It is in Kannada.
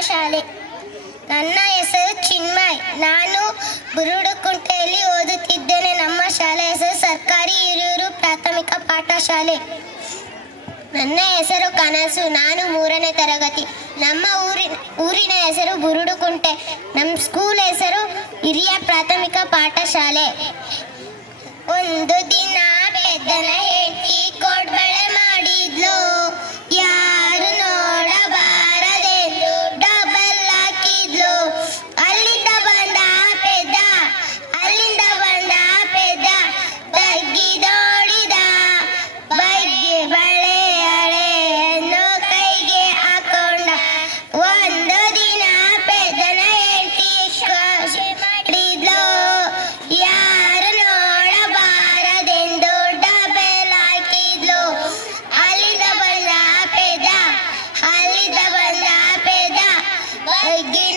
ಶಾಲೆ ನನ್ನ ಹೆಸರು ಚಿನ್ಮಯ್. ನಾನು ಬುರುಡುಕುಂಟೆಯಲ್ಲಿ ಓದುತ್ತಿದ್ದೇನೆ. ನಮ್ಮ ಶಾಲೆ ಹೆಸರು ಸರ್ಕಾರಿ ಹಿರಿಯೂರು ಪ್ರಾಥಮಿಕ ಪಾಠಶಾಲೆ. ನನ್ನ ಹೆಸರು ಕನಸು. ನಾನು ಮೂರನೇ ತರಗತಿ. ನಮ್ಮ ಊರಿನ ಊರಿನ ಹೆಸರು ಬುರುಡುಕುಂಟೆ. ನಮ್ಮ ಸ್ಕೂಲ್ ಹೆಸರು ಹಿರಿಯ ಪ್ರಾಥಮಿಕ ಪಾಠಶಾಲೆ. ಒಂದು ದಿನ ಪೆದ್ದನ